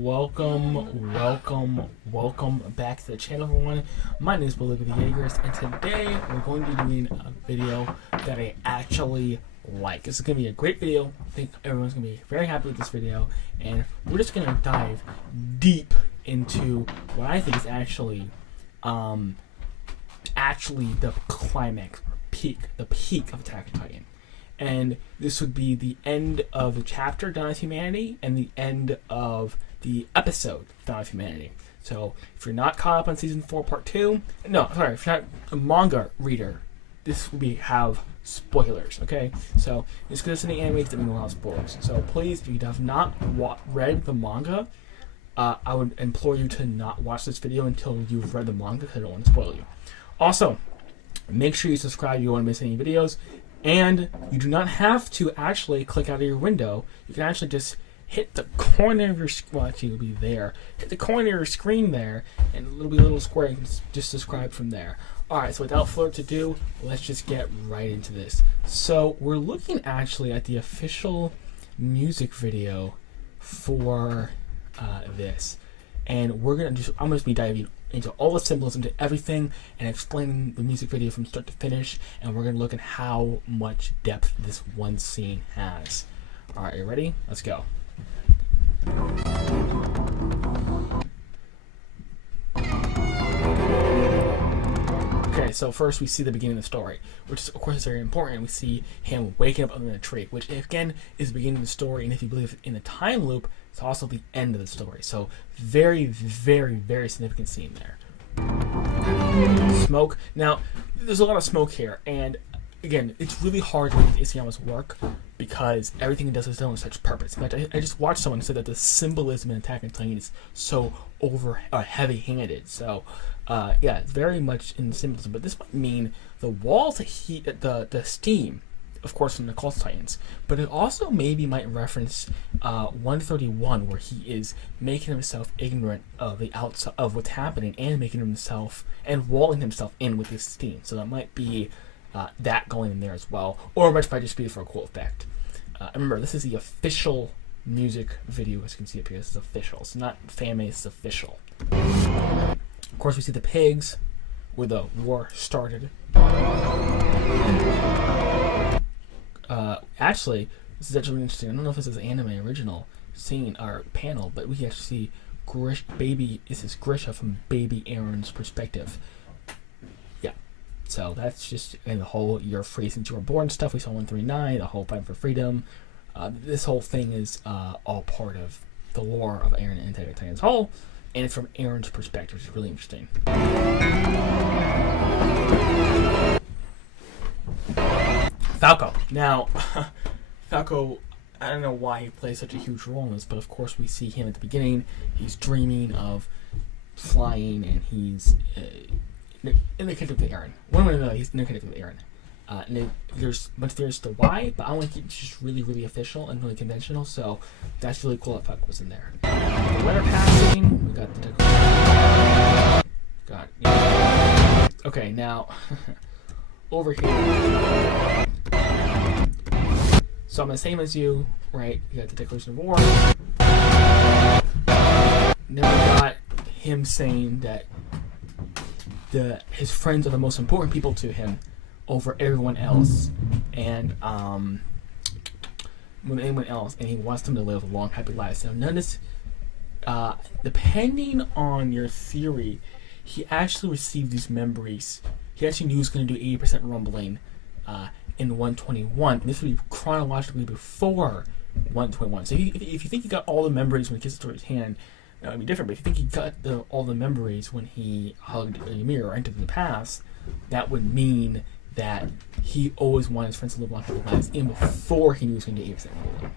welcome back to the channel, everyone. My name is Billy with the Jaegers, and today we're going to be doing a video that I actually like. This is going to be a great video. I think everyone's going to be very happy with this video, and we're just going to dive deep into what I think is actually the climax, or the peak of Attack on Titan. And this would be the end of the chapter, Dawn of Humanity, and the end of the episode, Dawn of Humanity. So, if you're not caught up on Season 4, Part 2, if you're not a manga reader, this will have spoilers, okay? So, just because it's in the anime, it's going to be a lot of spoilers. So, please, if you have not read the manga, I would implore you to not watch this video until you've read the manga, because I don't want to spoil you. Also, make sure you subscribe if you don't want to miss any videos. And you do not have to actually click out of your window. You can actually just hit the corner of your screen. Well, actually, it'll be there. Hit the corner of your screen there, and it'll be a little square. You can just subscribe from there. Alright, so without further ado, let's just get right into this. So, we're looking actually at the official music video for this. And I'm going to be diving into all the symbolism, to everything, and explaining the music video from start to finish, and we're going to look at how much depth this one scene has. Alright, you ready? Let's go. Okay, so first we see the beginning of the story, which of course is very important. We see him waking up under the tree, which again is the beginning of the story, and if you believe in the time loop, it's also the end of the story. So very, very, very significant scene there. Smoke. Now, there's a lot of smoke here, and again, it's really hard to make Isayama's work because everything he does is done with such purpose. In fact, I just watched someone say that the symbolism in Attack on Titan is so heavy-handed. So, yeah, it's very much in symbolism. But this might mean the walls that the steam, of course, from the Cult Titans, but it also maybe might reference 131, where he is making himself ignorant of the outside of what's happening, and making himself and walling himself in with his steam. So that might be that going in there as well, or it might just be for a cool effect. Remember, this is the official music video, as you can see up here. This is official. It's not fan-made. It's official. Of course, we see the pigs, where the war started. Actually, this is actually interesting. I don't know if this is anime original scene or panel, but we can actually see this is Grisha from baby Eren's perspective. Yeah, so that's just the whole "you're free since you were born" stuff. We saw 139, the whole fight for freedom. This whole thing is all part of the lore of Eren and Attack on Titan as a whole, and it's from Eren's perspective, which is really interesting. Falco. Now, Falco, I don't know why he plays such a huge role in this, but of course we see him at the beginning. He's dreaming of flying, and he's indicative of Eren. One way or another, he's indicative of Eren. And there's much theories to why, but I want to keep it just really, really official and really conventional, so that's really cool that Falco was in there. The weather passing, we got the okay, now, over here. So I'm the same as you, right? You got the Declaration of War. Then we got him saying that his friends are the most important people to him over everyone else, and anyone else, and he wants them to live long, happy lives. Now, notice, depending on your theory, he actually received these memories. He actually knew he was going to do 80% rumbling in 121. This would be chronologically before 121. So if you think he got all the memories when he kissed Tori's hand, that would be different. But if you think he got all the memories when he hugged Ymir or entered the past, that would mean that he always wanted his friends to live long, happy lives, even before he knew he was going to do 80% rumbling.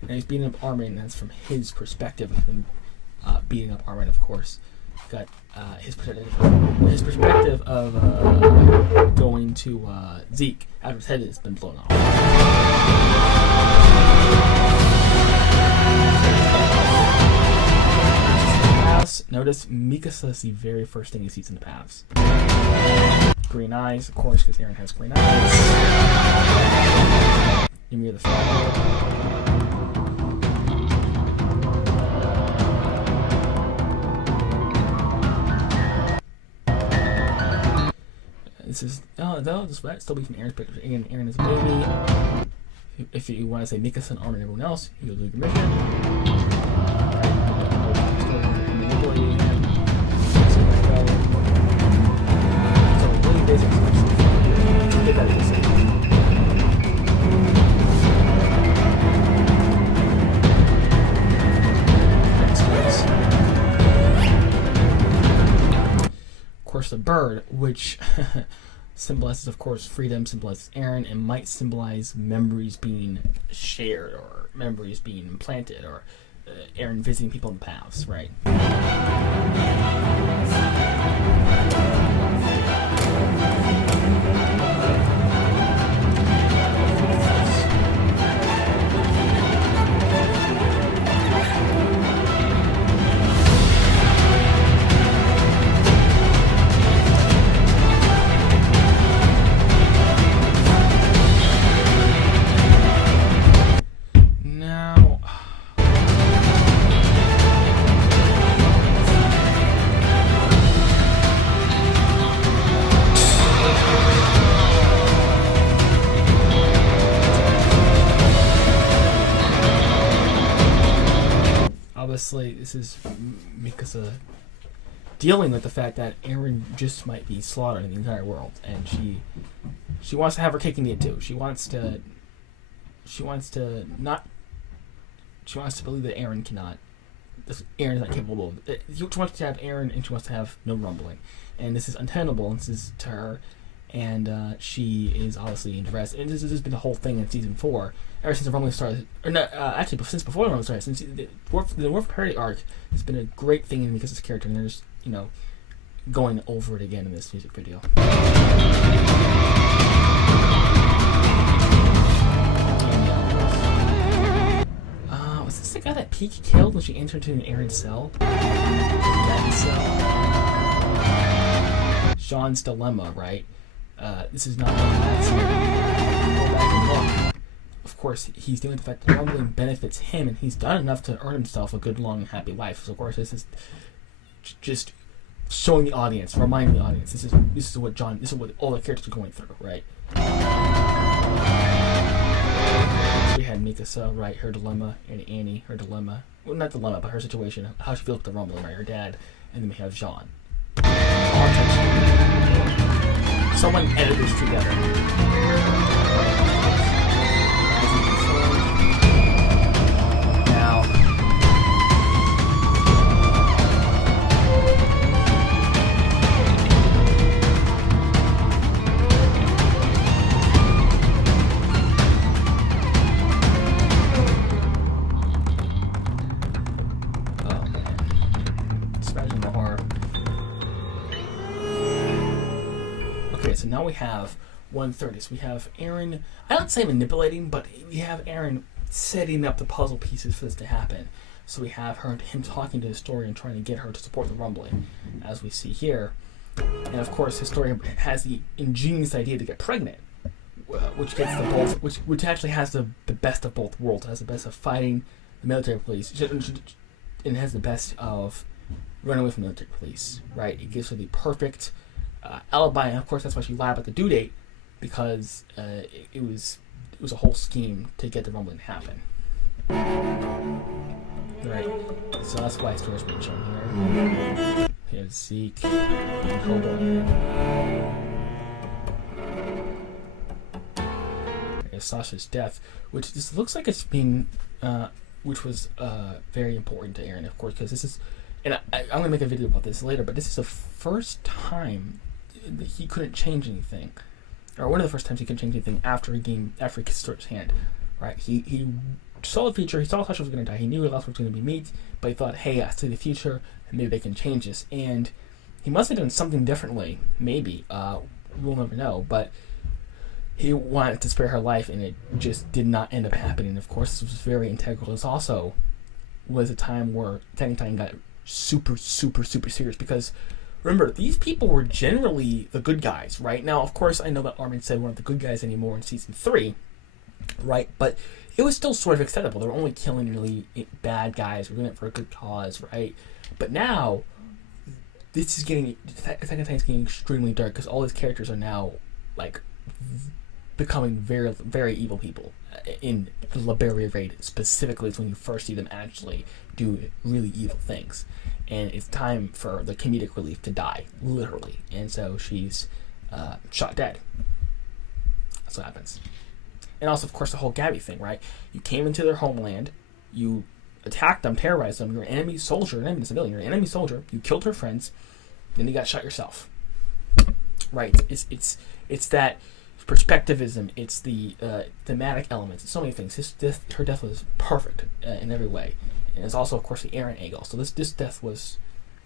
And he's beating up Armin, and that's from his perspective of him beating up Armin, of course. Got his perspective of going to Zeke after his head has been blown off. Notice Mikasa is the very first thing he sees in the paths. Green eyes, of course, because Eren has green eyes. Ymir the Fat. though, this might still be from Eren's picture. Again, Eren is a baby. If you want to say Mikasa and Armin and everyone else, you'll do your mission. Manipulating him. So really basic stuff. Get that in the same. Of course, the bird, which symbolizes, of course, freedom, symbolizes Eren, and might symbolize memories being shared or memories being implanted, or Eren visiting people in the past, right? Obviously, this is Mikasa dealing with the fact that Eren just might be slaughtering the entire world, and she wants to have her cake and eat it too. She wants to believe that Eren is not capable of it. She wants to have Eren, and she wants to have no rumbling, and this is untenable. And this is to her, and she is obviously interested. And this has been the whole thing in season 4. Ever since the rumbling started, or not, actually, since before the rumbling started, since the Dwarf Parody arc has been a great thing in Mikasa's character, and there's, going over it again in this music video. Was this the guy that Peak killed when she entered into an Eren cell? Jean's dilemma, right? This is not an accident. Go back and look. Of course, he's dealing with the fact that rumbling benefits him, and he's done enough to earn himself a good, long, happy life. So, of course, this is just showing the audience, reminding the audience, this is what all the characters are going through, right? So we had Mikasa, right, her dilemma, and Annie, her dilemma. Well, not dilemma, but her situation, how she feels with the rumbling, right, her dad, and then we have Jean. Someone edited this together. So now we have 130. So we have Eren, I don't say manipulating, but we have Eren setting up the puzzle pieces for this to happen. So we have him talking to Historia, trying to get her to support the rumbling, as we see here. And of course, Historia has the ingenious idea to get pregnant, which gets the both, which actually has the best of both worlds. It has the best of fighting the military police, and has the best of running away from the military police. Right? It gives her the perfect alibi, and of course that's why she lied about the due date, because it was a whole scheme to get the rumbling to happen. Right, so that's why Historia's been shown here. Here's Zeke and Hobo. There's Sasha's death, which this looks like it's been, which was very important to Eren, of course, because this is, and I'm going to make a video about this later, but this is the first time that he couldn't change anything, or one of the first times he couldn't change anything after he kissed Historia's hand, right? He saw the future, he saw Sasha was going to die, he knew his last was going to be meat, but he thought, hey, I see the future, and maybe they can change this, and he must have done something differently, maybe, we'll never know, but he wanted to spare her life, and it just did not end up happening. Of course, this was very integral. This also was a time where Attack on Titan got super serious, because remember, these people were generally the good guys, right? Now, of course, I know that Armin said we're not the good guys anymore in season 3, right? But it was still sort of acceptable. They were only killing really bad guys. We're doing it for a good cause, right? But now, this is getting, Attack on Titan is getting extremely dark, because all these characters are now like becoming very, very evil people. In the Liberia raid specifically is when you first see them actually do really evil things, and it's time for the comedic relief to die, literally. And so she's shot dead. That's what happens. And also, of course, the whole Gabby thing, right? You came into their homeland, you attacked them, terrorized them. You're an enemy soldier, an enemy civilian. You're an enemy soldier. You killed her friends, then you got shot yourself. Right? It's that perspectivism. It's the thematic elements. It's so many things. Her death was perfect in every way, and it's also, of course, the Eren angle. So this death was,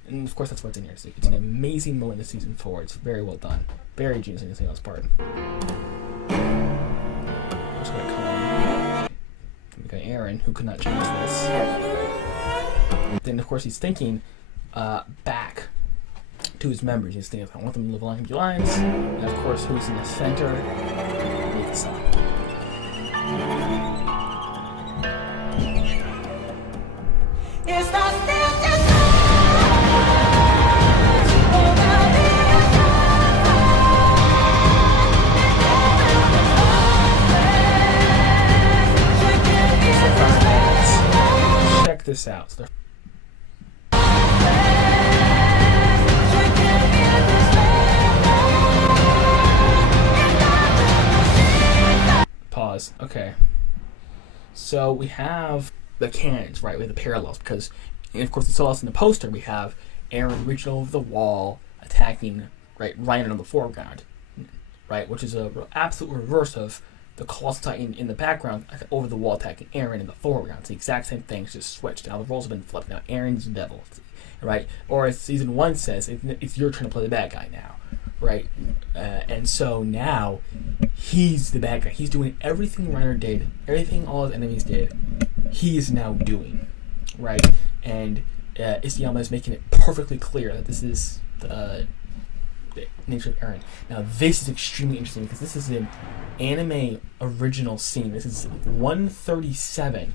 and of course, that's what's in here. It's an amazing moment in season 4. It's very well done. Very genius in this part. Just gonna come. We got Eren, who could not change this. Then, of course, he's thinking back to his members. He's thinking, I want them to live along empty lines. And, of course, who's in the center? Mikasa. Check this out. So pause. Okay. So we have the cannons, right? We have the parallels because, and of course, it's all else in the poster. We have Eren reaching over the wall, attacking Ryan in the foreground, right? Which is a absolute reverse of the Colossal Titan in the background, over the wall attacking Eren in the foreground. It's the exact same thing, it's just switched. Now the roles have been flipped. Now Eren's the devil, right? Or as season 1 says, it's your turn to play the bad guy now, right? And so now he's the bad guy. He's doing everything Reiner did, everything all his enemies did. He is now doing, right? And Isayama is making it perfectly clear that this is the nature of Eren. Now this is extremely interesting because this is an anime original scene. This is 137,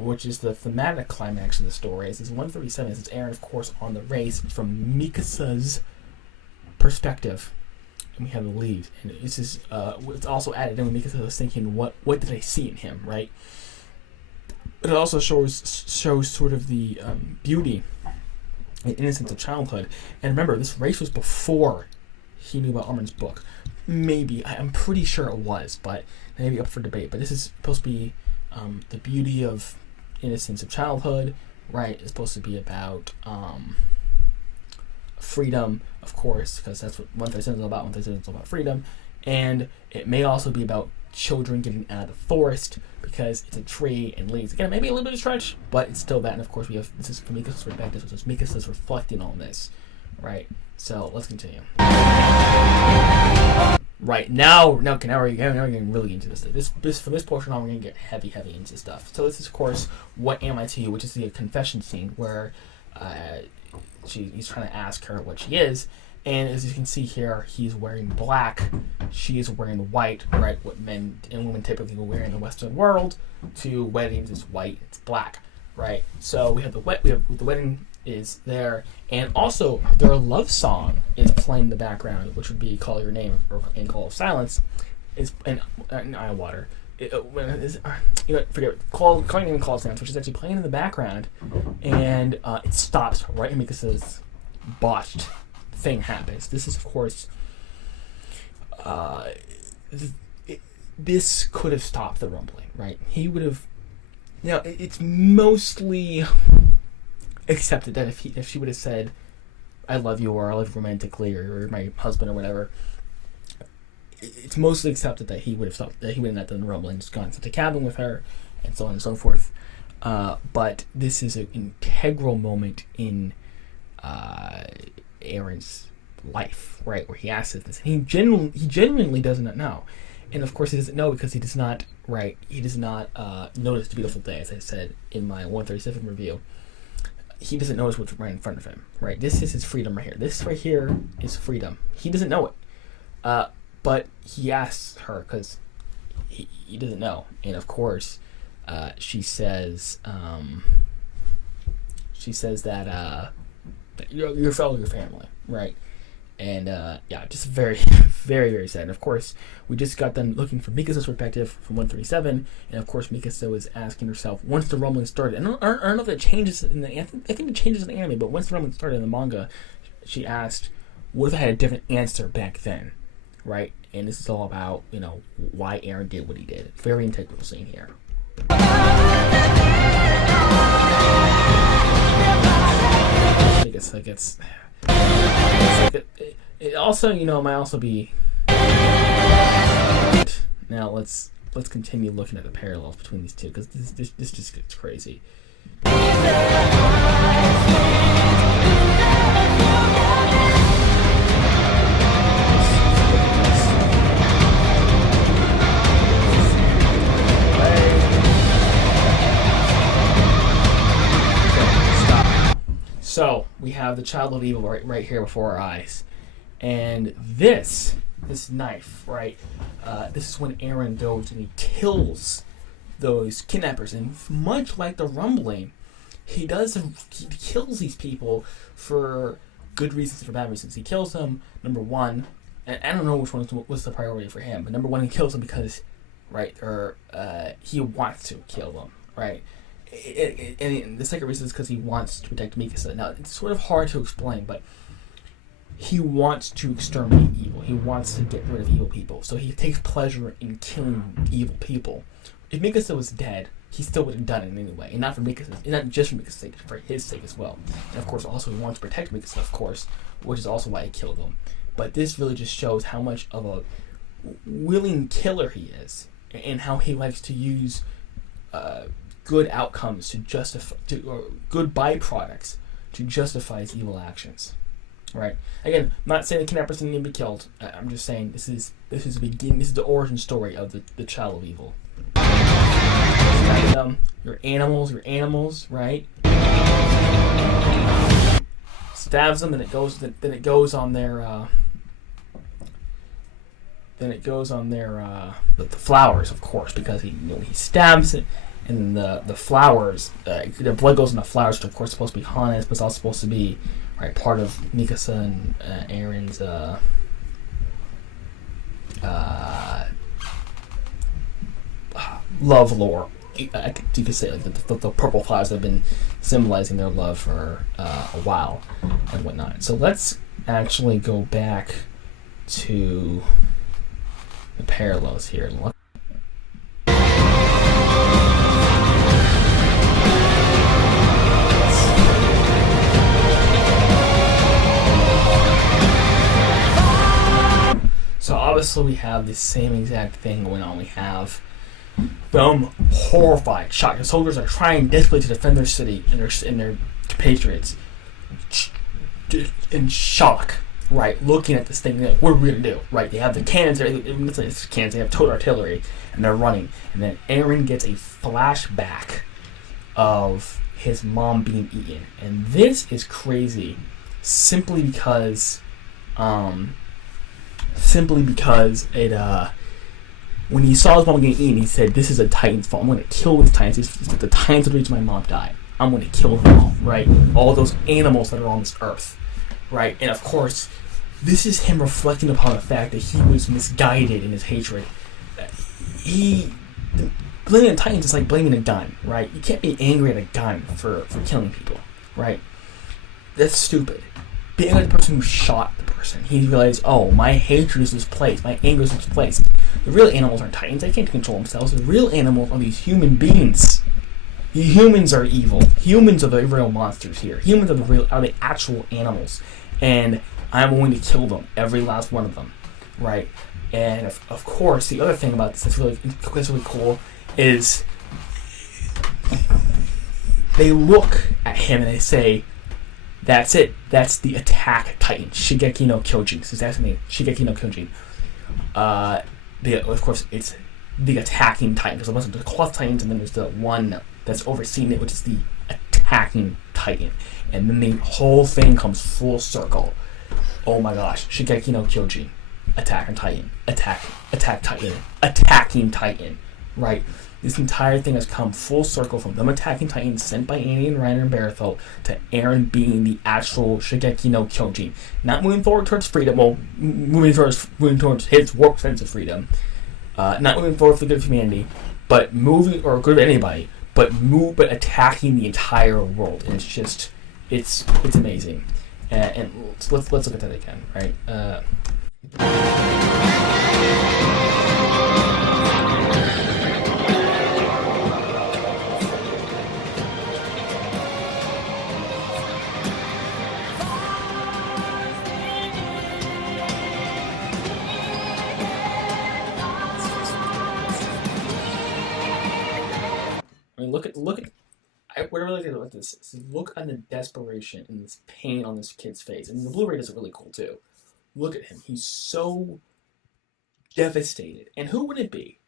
which is the thematic climax of the story. This is 137. This is Eren, of course, on the race from Mikasa's perspective, and we have the lead. And this is it's also added in when Mikasa was thinking, what did I see in him, right? But it also shows sort of the beauty and innocence of childhood. And remember, this race was before he knew about Armin's book. Maybe, I'm pretty sure it was, but maybe up for debate. But this is supposed to be the beauty of innocence of childhood, right? It's supposed to be about freedom, of course, because that's what 137 is all about. 137 is all about freedom. And it may also be about children getting out of the forest because it's a tree and leaves. Again, maybe a little bit of stretch, but it's still that. And of course, we have, this is from Mikasa's perspective, so Mikasa's reflecting on this, right? So let's continue. Right, now we're getting really into this. From this portion on, we're going to get heavy into stuff. So this is, of course, What Am I to You, which is the confession scene where he's trying to ask her what she is. And as you can see here, he's wearing black, she is wearing white, right? What men and women typically will wear in the Western world. To weddings, it's white, it's black, right? So we have the wedding is there, and also their love song is playing in the background, which would be "Call Your Name" or "In Call of Silence," is in Eye of Water. Forget it. Call Your Name, Call of Silence, which is actually playing in the background, and it stops right when Mikasa's botched thing happens. This is, of course, this could have stopped the rumbling, right? He would have. Now it's mostly accepted that if she would have said, "I love you," or "I love you romantically," or "You're my husband," or whatever, it's mostly accepted that he would have stopped. That he would have not done the rumbling, just gone to the cabin with her, and so on and so forth. But this is an integral moment in Eren's life, right, where he asks this, and he genuinely does not know, and of course he doesn't know because he does not notice the beautiful day, as I said in my 137 review. He doesn't notice what's right in front of him, right? This is his freedom right here. This right here is freedom. He doesn't know it, but he asks her because he doesn't know, and of course she says that you're a fellow of your family, right? And yeah, just very, very, very sad. And of course, we just got done looking from Mikasa's perspective from 137, and of course, Mikasa was asking herself once the rumbling started. And I don't know if it changes in the. I think it changes in the anime, but once the rumbling started in the manga, she asked, "What if I had a different answer back then?" Right? And this is all about why Eren did what he did. Very integral scene here. It also, might also be. Now let's continue looking at the parallels between these two, because this just gets crazy. So we have the child of evil right here before our eyes, and this knife, right? This is when Eren goes and he kills those kidnappers, and much like the rumbling, he kills these people for good reasons, for bad reasons. He kills them, number one, and I don't know which one was the priority for him, but number one, he kills them because, right, or he wants to kill them, right? And the second reason is because he wants to protect Mikasa. Now, it's sort of hard to explain, but he wants to exterminate evil. He wants to get rid of evil people. So he takes pleasure in killing evil people. If Mikasa was dead, he still would have done it anyway. And not just for Mikasa's sake, for his sake as well. And of course, also he wants to protect Mikasa, of course, which is also why he killed him. But this really just shows how much of a willing killer he is, and how he likes to use good outcomes to justify, or good byproducts to justify his evil actions. Right. Again, I'm not saying the kidnappers didn't need to be killed. I'm just saying this is the beginning. This is the origin story of the child of evil. Your animals, right? Stabs them, then it goes on their the flowers, of course, because he stabs it. And then the flowers, the blood goes in the flowers, which of course is supposed to be Hana's, but it's also supposed to be, right, part of Mikasa and Eren's love lore. You could say, like, the purple flowers have been symbolizing their love for a while and whatnot. So let's actually go back to the parallels here and look. So obviously we have the same exact thing going on. We have them horrified, shocked. The soldiers are trying desperately to defend their city and their compatriots in shock, right? Looking at this thing, like, what are we gonna do? Right? They have the cannons. They have total artillery, and they're running. And then Eren gets a flashback of his mom being eaten, and this is crazy, simply because it when he saw his mom getting eaten, he said, "This is a Titan's fault. I'm going to kill these Titans. The Titans are the reason my mom died. I'm going to kill them all." Right? All those animals that are on this earth. Right? And of course, this is him reflecting upon the fact that he was misguided in his hatred. Blaming the Titans is like blaming a gun. Right? You can't be angry at a gun for killing people. Right? That's stupid. Being the person who shot the person, he realized, oh, my hatred is misplaced, my anger is misplaced. The real animals aren't Titans, they can't control themselves. The real animals are these human beings. The humans are evil. Humans are the real monsters here. Humans are the actual animals. And I'm going to kill them, every last one of them. Right? And of course, the other thing about this that's really cool is they look at him and they say, "That's it. That's the attack Titan, Shigeki no Kyojin." So that's the name, Shigeki no Kyojin. Of course, it's the attacking Titan, because there's the cloth Titans, and then there's the one that's overseeing it, which is the attacking Titan. And then the whole thing comes full circle. Oh my gosh, Shigeki no Kyojin, attack on Titan, attack Titan, attacking Titan, right? This entire thing has come full circle from them attacking Titans sent by Annie and Reiner and Berthold to Eren being the actual Shigeki no Kyojin. Not moving forward towards freedom, well, moving towards his warped sense of freedom. Not moving forward for the good of humanity, but moving, or good of anybody, but attacking the entire world. And it's amazing. And let's look at that again, right? I mean, look at. What I really like about this is look on the desperation and this pain on this kid's face. And the Blu-ray does it really cool too. Look at him. He's so devastated. And who would it be?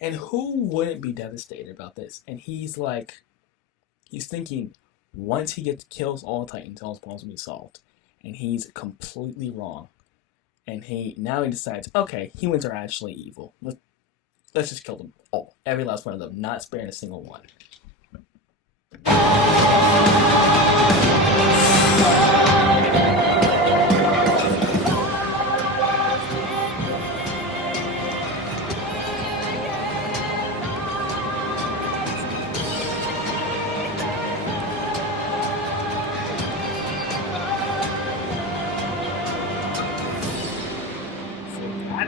And who wouldn't be devastated about this? And he's thinking, once he kills all the Titans, all his problems will be solved. And he's completely wrong. And now he decides, okay, humans are actually evil. Let's just kill them all. Every last one of them, not sparing a single one. That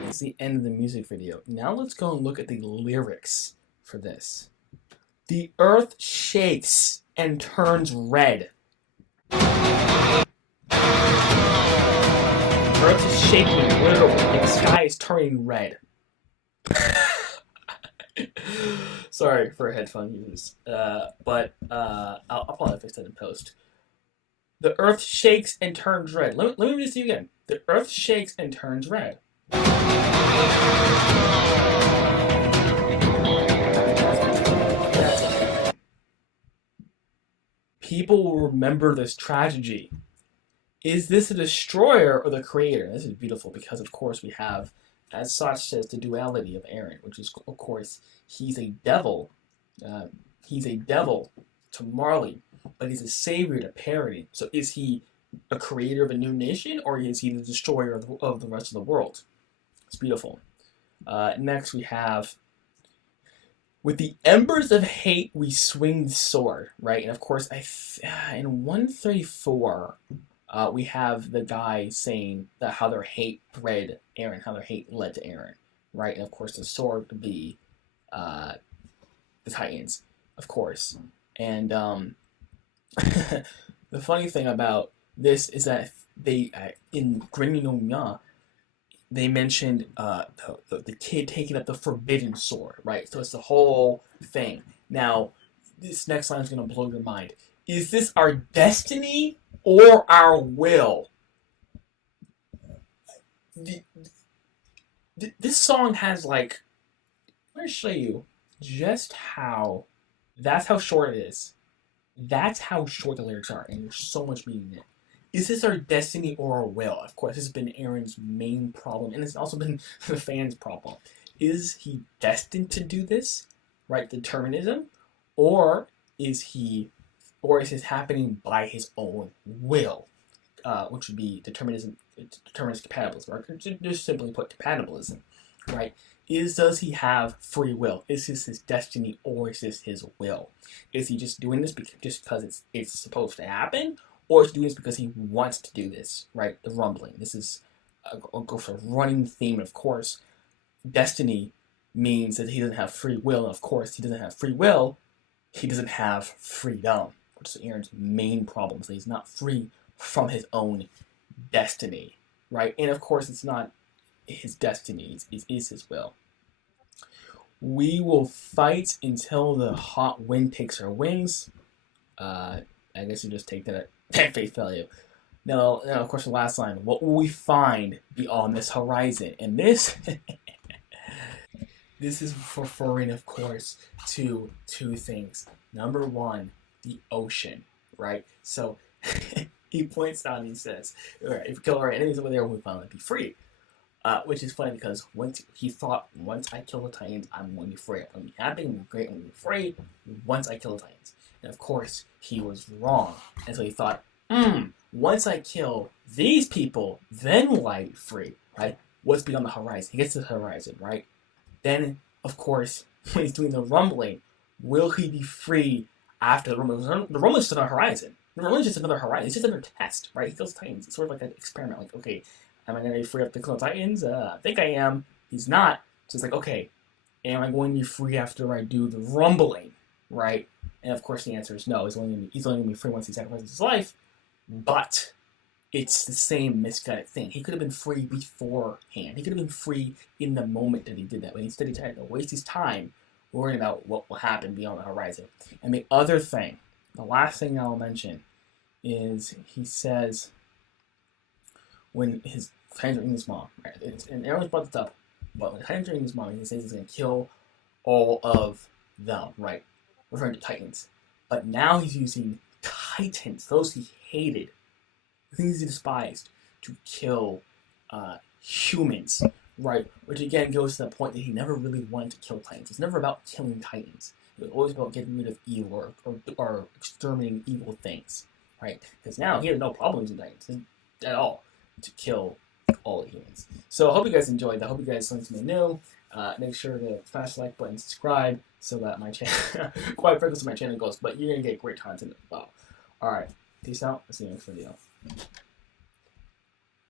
is the end of the music video. Now let's go and look at the lyrics for this. The earth shakes and turns red. The earth is shaking, literally. The sky is turning red. Sorry for headphone users. But I'll probably fix that in post. The earth shakes and turns red. Let me read this to you again. The earth shakes and turns red. People will remember this tragedy. Is this a destroyer or the creator? This is beautiful because, of course, we have, as such says, the duality of Eren, which is, of course, he's a devil. He's a devil to Marley, but he's a savior to Parody. So is he a creator of a new nation, or is he the destroyer of the rest of the world? It's beautiful. Next, we have, with the embers of hate, we swing the sword, right? And of course, in 134, we have the guy saying that how their hate bred Eren, how their hate led to Eren, right? And of course, the sword would be the Titans, of course. And the funny thing about this is that they, in Grinning no Nya, they mentioned the kid taking up the forbidden sword, right? So it's the whole thing. Now, this next line is going to blow your mind. Is this our destiny or our will? This song has, like, I'm going to show you just how, that's how short it is. That's how short the lyrics are, and there's so much meaning in it. Is this our destiny or our will? Of course, this has been Eren's main problem, and it's also been the fans' problem. Is he destined to do this, right? Determinism, or is this happening by his own will, which would be determinism, determinist compatibilism, or just simply put, compatibilism, right? Does he have free will? Is this his destiny, or is this his will? Is he just doing this just because it's supposed to happen? Or is he doing this because he wants to do this, right? The rumbling. This is a running theme. And of course, destiny means that he doesn't have free will. And of course, he doesn't have free will. He doesn't have freedom, which is Eren's main problem. So he's not free from his own destiny, right? And of course, it's not his destiny. It is his will. We will fight until the hot wind takes our wings. I guess you just take that at face value. Now, of course, the last line. What will we find beyond this horizon? And this, this is referring, of course, to two things. Number one, the ocean, right? So he points out and he says, all right, if we kill our enemies over there, we'll finally be free. which is funny because he thought, once I kill the Titans, I'm going to be free. I'm going to be happy, I'm going to be great, I'm going to be free once I kill the Titans. And of course, he was wrong. And so he thought, once I kill these people, then will I be free, right? What's beyond the horizon? He gets to the horizon, right? Then, of course, when he's doing the rumbling, will he be free after the rumbling? The rumbling is just another horizon. The rumbling is just another horizon. It's just another test, right? He kills Titans. It's sort of like an experiment. Like, okay, am I going to be free after killing Titans? I think I am. He's not. So it's like, okay, am I going to be free after I do the rumbling, right? And of course, the answer is no. He's only going to be free once he sacrifices his life. But it's the same misguided thing. He could have been free beforehand. He could have been free in the moment that he did that. But instead, he tried to waste his time worrying about what will happen beyond the horizon. And the other thing, the last thing I'll mention, is he says when his Titans are eating his mom, right? And Eren brought this up, but when the Titans are eating his mom, he says he's going to kill all of them, right? Referring to Titans. But now he's using Titans, those he hated, the things he despised, to kill humans, right? Which again goes to the point that he never really wanted to kill Titans. It's never about killing Titans. It was always about getting rid of evil or exterminating evil things, right? Because now he has no problem using Titans at all to kill all the humans. So I hope you guys enjoyed. I hope you guys learned something new. Make sure to smash the like button, subscribe, so that my channel, quite frankly, so my channel goes. But you're gonna get great content as well. All right, peace out. I'll see you next video.